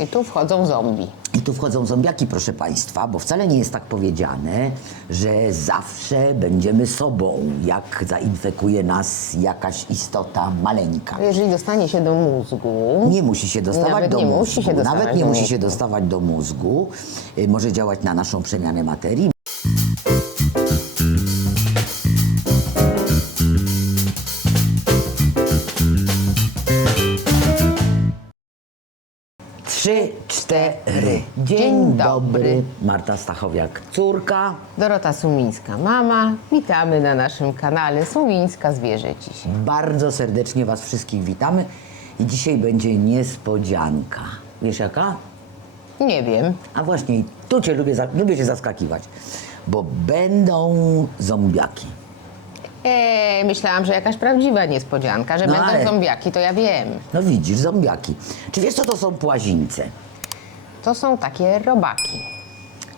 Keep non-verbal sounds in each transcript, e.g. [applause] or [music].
I tu wchodzą zombie. I tu wchodzą zombiaki, proszę Państwa, bo wcale nie jest tak powiedziane, że zawsze będziemy sobą, jak zainfekuje nas jakaś istota maleńka. Jeżeli dostanie się do mózgu, Nie musi się dostawać Nawet do nie mózgu. musi się dostawać Nawet nie do musi mózgu. się dostawać do mózgu. Y, Może działać na naszą przemianę materii. Dzień, dobry. Marta Stachowiak, córka. Dorota Sumińska, mama. Witamy na naszym kanale Sumińska Zwierzę Dzisiaj. Bardzo serdecznie Was wszystkich witamy. I dzisiaj będzie niespodzianka. Wiesz jaka? Nie wiem. A właśnie, tu cię lubię, za- lubię cię zaskakiwać, bo będą zombiaki. Eee, myślałam, że jakaś prawdziwa niespodzianka, że No będą ale- zombiaki, to ja wiem. No widzisz, zombiaki. Czy wiesz, co to są płazińce? To są takie robaki.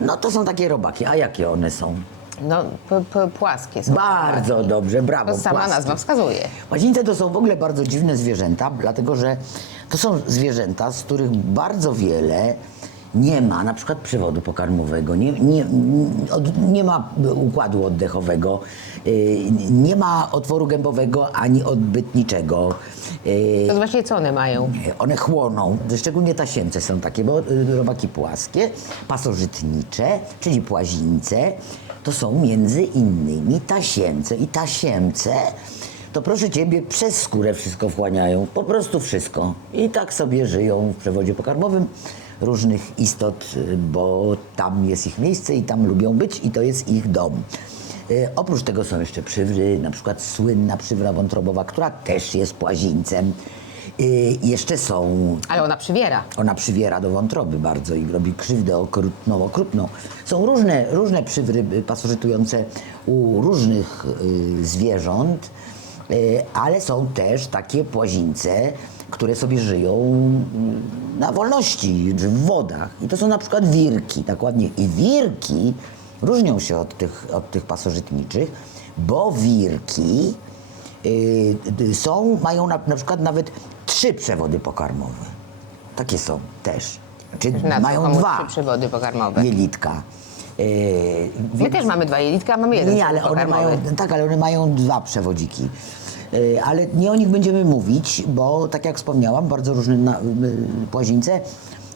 No to są takie robaki. A jakie one są? No, p- p- płaskie są. Bardzo robaki. dobrze, brawo. To sama płaskie. nazwa wskazuje. Łazińce to są w ogóle bardzo dziwne zwierzęta, dlatego że to są zwierzęta, z których bardzo wiele nie ma, na przykład przewodu pokarmowego, nie, nie, nie ma układu oddechowego, yy, nie ma otworu gębowego ani odbytniczego. Yy, To właśnie co one mają? one chłoną, szczególnie tasiemce są takie, bo y, robaki płaskie, pasożytnicze, czyli płazińce, to są między innymi tasiemce. I tasiemce, to proszę Ciebie, przez skórę wszystko wchłaniają, po prostu wszystko. I tak sobie żyją w przewodzie pokarmowym różnych istot, bo tam jest ich miejsce i tam lubią być i to jest ich dom. Y, Oprócz tego są jeszcze przywry, na przykład słynna przywra wątrobowa, która też jest płazińcem. Y, Jeszcze są, Ale ona przywiera. ona przywiera do wątroby bardzo i robi krzywdę okrutną, okrutną. Są różne, różne przywry y, pasożytujące u różnych y, zwierząt, y, ale są też takie płazińce, które sobie żyją y, na wolności, czy w wodach. I to są na przykład wirki, tak ładnie. I wirki różnią się od tych, od tych pasożytniczych, bo wirki y, są, mają na, na przykład nawet trzy przewody pokarmowe. Takie są też. Czy Na mają dwa trzy przewody pokarmowe? jelitka. Y, My więc- też mamy dwa jelitka, a mamy jeden nie, ale one mają, tak, ale one mają dwa przewodziki. Y, Ale nie o nich będziemy mówić, bo tak jak wspomniałam, bardzo różne na, y, płazińce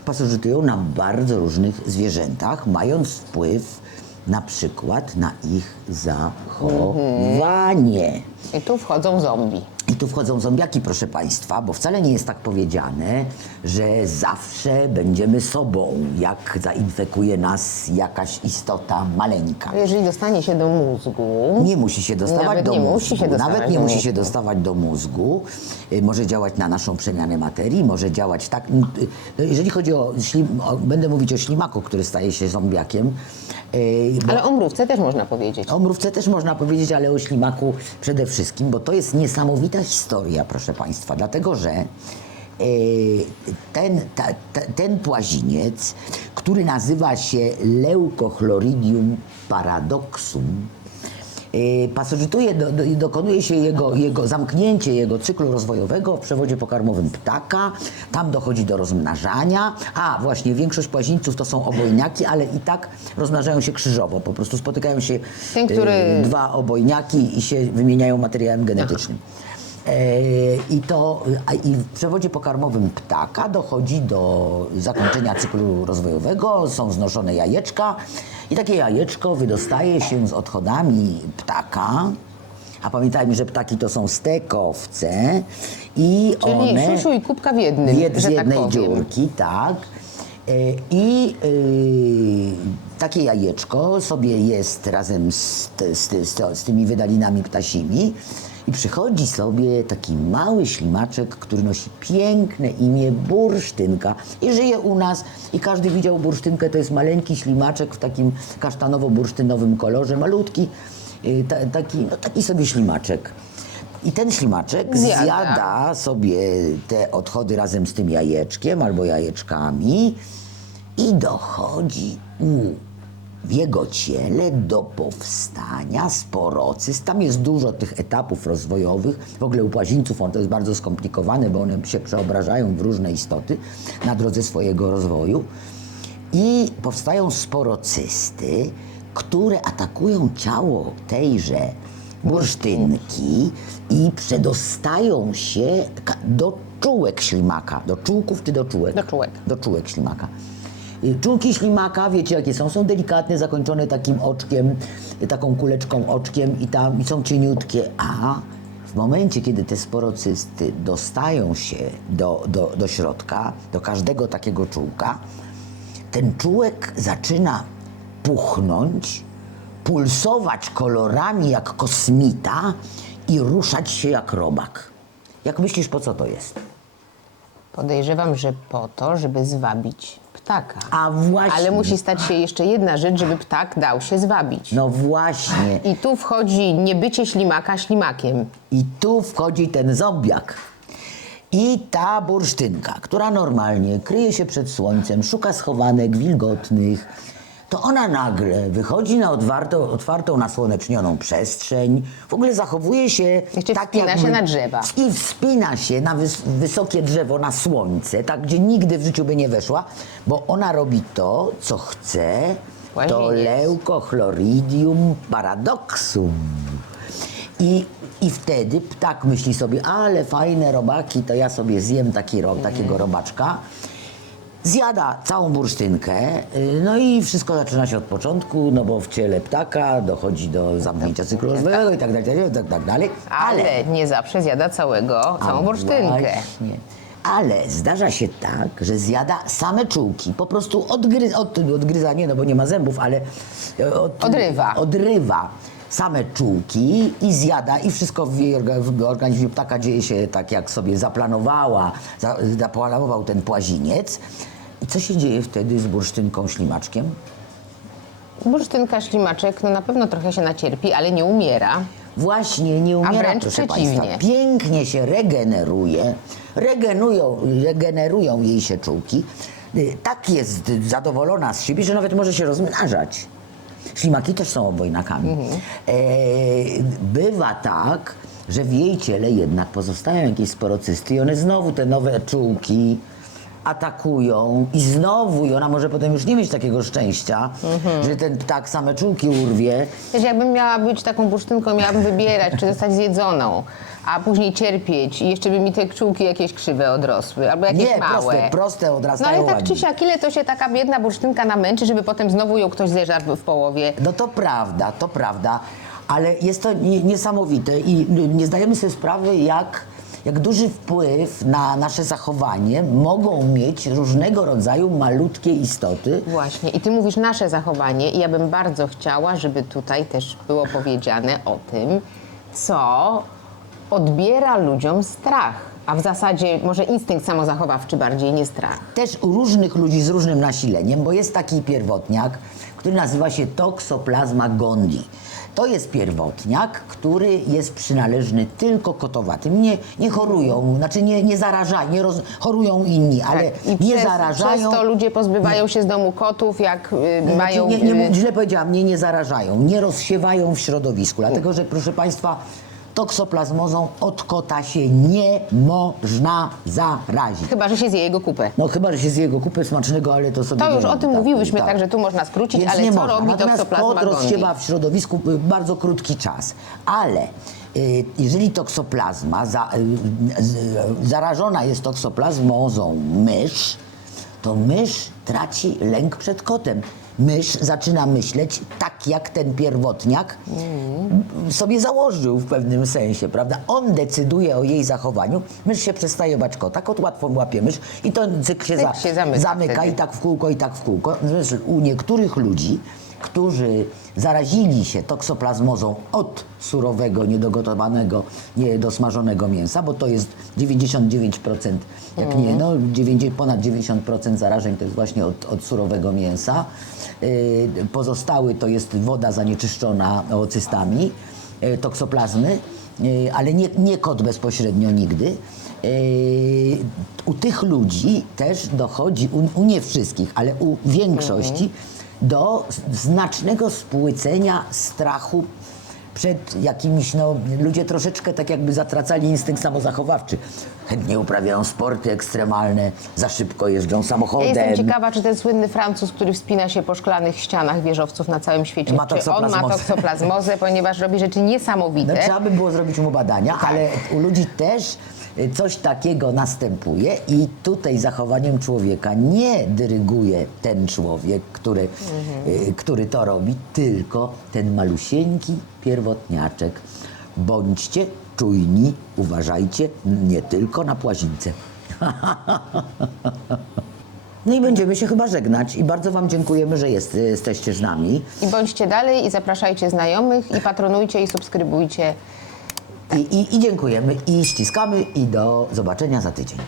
pasożytują na bardzo różnych zwierzętach, mając wpływ na przykład na ich zachowanie. I tu wchodzą zombie. I tu wchodzą zombiaki, proszę Państwa, bo wcale nie jest tak powiedziane, że zawsze będziemy sobą, jak zainfekuje nas jakaś istota maleńka. Jeżeli dostanie się do mózgu, Nie musi się dostawać Nawet do nie mózgu. musi się dostawać Nawet nie do musi mózgu. się dostawać do mózgu. Y, Może działać na naszą przemianę materii, może działać tak. y, y, Jeżeli chodzi o, ślim, o będę mówić o ślimaku, który staje się zombiakiem. Bo- ale o mrówce też można powiedzieć. o mrówce też można powiedzieć, ale o ślimaku przede wszystkim, bo to jest niesamowita historia, proszę Państwa, dlatego że e, ten, ta, ta, ten płaziniec, który nazywa się Leucochloridium paradoxum, pasożytuje, do, do, dokonuje się jego, jego zamknięcie jego cyklu rozwojowego w przewodzie pokarmowym ptaka, tam dochodzi do rozmnażania, a właśnie większość płazińców to są obojniaki, ale i tak rozmnażają się krzyżowo, po prostu spotykają się Ten, który- e, dwa obojniaki i się wymieniają materiałem genetycznym. E, I to i w przewodzie pokarmowym ptaka dochodzi do zakończenia cyklu rozwojowego, są znoszone jajeczka i takie jajeczko wydostaje się z odchodami ptaka. A pamiętajmy, że ptaki to są stekowce i Czyli one siusiu i kubka w jednym, w jed, z tak jednej powiem. dziurki, tak. E, I e, takie jajeczko sobie jest razem z, z, z, z tymi wydalinami ptasimi i przychodzi sobie taki mały ślimaczek, który nosi piękne imię Bursztynka i żyje u nas i każdy widział Bursztynkę, to jest maleńki ślimaczek w takim kasztanowo-bursztynowym kolorze, malutki, ta, taki, no, taki sobie ślimaczek. I ten ślimaczek Zjada. zjada sobie te odchody razem z tym jajeczkiem albo jajeczkami i dochodzi w jego ciele do powstania sporocyst. Tam jest dużo tych etapów rozwojowych. W ogóle u płazińców on to jest bardzo skomplikowane, bo one się przeobrażają w różne istoty na drodze swojego rozwoju. I powstają sporocysty, które atakują ciało tejże bursztynki i przedostają się do czułek ślimaka. Do czółków czy do czułek? Do czułek. Do czułek ślimaka. Czółki ślimaka, wiecie jakie są? Są delikatne, zakończone takim oczkiem, taką kuleczką oczkiem i tam i są cieniutkie. A w momencie, kiedy te sporocysty dostają się do, do, do środka, do każdego takiego czółka, ten czółek zaczyna puchnąć, pulsować kolorami jak kosmita i ruszać się jak robak. Jak myślisz, po co to jest? Podejrzewam, że po to, żeby zwabić ptaka. A właśnie. Ale musi stać się jeszcze jedna rzecz, żeby ptak dał się zwabić. No właśnie. I tu wchodzi niebycie ślimaka ślimakiem. I tu wchodzi ten zombiak. I ta bursztynka, która normalnie kryje się przed słońcem, szuka schowanek wilgotnych, to ona nagle wychodzi na otwartą, otwartą nasłonecznioną przestrzeń, w ogóle zachowuje się Jeszcze tak wspina jakby- się na drzewa. I wspina się na wys wysokie drzewo, na słońce, tak gdzie nigdy w życiu by nie weszła, bo ona robi to, co chce, to Łazieniec. leucochloridium paradoxum. I, I wtedy ptak myśli sobie, ale fajne robaki, to ja sobie zjem taki ro, takiego robaczka. Zjada całą bursztynkę, y, no i wszystko zaczyna się od początku, no bo w ciele ptaka dochodzi do zamknięcia cyklu rozwojowego i tak dalej, i tak, tak dalej. Ale, nie zawsze zjada całego, całą bursztynkę. Właśnie. Ale zdarza się tak, że zjada same czułki, po prostu odgry, od, odgryza, nie no bo nie ma zębów, ale e, od, Odrywa. odrywa same czułki i zjada i wszystko w, organizmie ptaka dzieje się tak, jak sobie zaplanowała, za, zaplanował ten płaziniec. I co się dzieje wtedy z bursztynką ślimaczkiem? Bursztynka ślimaczek no na pewno trochę się nacierpi, ale nie umiera. Właśnie nie umiera, wręcz proszę przeciwnie. Państwa. Pięknie się regeneruje, regenerują, regenerują jej się czułki. Y, Tak jest zadowolona z siebie, że nawet może się rozmnażać. Ślimaki też są obojnakami. Mhm. E, bywa tak, że w jej ciele jednak pozostają jakieś sporocysty i one znowu te nowe czułki atakują i znowu, i ona może potem już nie mieć takiego szczęścia, Mhm. że ten ptak same czułki urwie, Wiesz, jakbym miała być taką bursztynką, miałabym wybierać, czy zostać zjedzoną, a później cierpieć i jeszcze by mi te kciuki jakieś krzywe odrosły, albo jakieś Nie, małe. proste, proste No odrastają ale tak ładnie. czy siak, ile to się taka biedna bursztynka namęczy, żeby potem znowu ją ktoś zeżarł w połowie. No to prawda, to prawda, ale jest to nie- niesamowite i nie zdajemy sobie sprawy, jak, jak duży wpływ na nasze zachowanie mogą mieć różnego rodzaju malutkie istoty. Właśnie. I ty mówisz nasze zachowanie i ja bym bardzo chciała, żeby tutaj też było powiedziane o tym, co odbiera ludziom strach. A w zasadzie może instynkt samozachowawczy bardziej, nie strach. Też u różnych ludzi z różnym nasileniem, bo jest taki pierwotniak, który nazywa się Toxoplasma gondii. To jest pierwotniak, który jest przynależny tylko kotowatym. Nie, nie chorują, znaczy nie, nie zarażają, nie roz, chorują inni, ale Tak. I nie przez, zarażają. Przez to ludzie pozbywają się z domu kotów, jak y, mają... Znaczy, nie, nie, y, źle powiedziałam, nie, nie zarażają, nie rozsiewają w środowisku, dlatego że proszę Państwa, toksoplazmozą od kota się nie można zarazić. Chyba, że się zje jego kupę. No chyba, że się z jego kupy smacznego, ale to sobie To już o tym tak, mówiłyśmy, tak. także tu można skrócić, Więc ale nie co można. robi Natomiast toksoplasma kot rozsiewa w środowisku y, bardzo krótki czas. Ale y, jeżeli toksoplazma, za, y, zarażona jest toksoplazmozą mysz, to mysz traci lęk przed kotem. Mysz zaczyna myśleć tak, jak ten pierwotniak sobie założył w pewnym sensie, prawda? On decyduje o jej zachowaniu. Mysz się przestaje bać kota, kot łatwo łapie mysz i to cykl się, za, się zamyka zamyka i tak w kółko, i tak w kółko. Zresztą u niektórych ludzi, którzy zarazili się toksoplazmozą od surowego, niedogotowanego, niedosmażonego mięsa, bo to jest 99%, jak nie, no 90, ponad 90% zarażeń to jest właśnie od, od surowego mięsa. Yy, Pozostały to jest woda zanieczyszczona oocystami, yy, toksoplazmy, yy, ale nie, nie kot bezpośrednio nigdy. Yy, U tych ludzi też dochodzi, u, u nie wszystkich, ale u większości do znacznego spłycenia strachu przed jakimiś, no, ludzie troszeczkę tak jakby zatracali instynkt samozachowawczy. Chętnie uprawiają sporty ekstremalne, za szybko jeżdżą Ja samochodem. jestem ciekawa, czy ten słynny Francuz, który wspina się po szklanych ścianach wieżowców na całym świecie, Ma czy on ma toksoplazmozę. ponieważ robi rzeczy niesamowite. No, trzeba by było zrobić mu badania, ale u ludzi też coś takiego następuje i tutaj zachowaniem człowieka nie dyryguje ten człowiek, który, y, który to robi, tylko ten malusieńki pierwotniaczek. Bądźcie czujni, uważajcie nie tylko na płazincę. [laughs] No i będziemy się chyba żegnać i bardzo Wam dziękujemy, że jest, jesteście z nami. I bądźcie dalej i zapraszajcie znajomych i patronujcie i subskrybujcie. I, i, I dziękujemy i ściskamy i do zobaczenia za tydzień.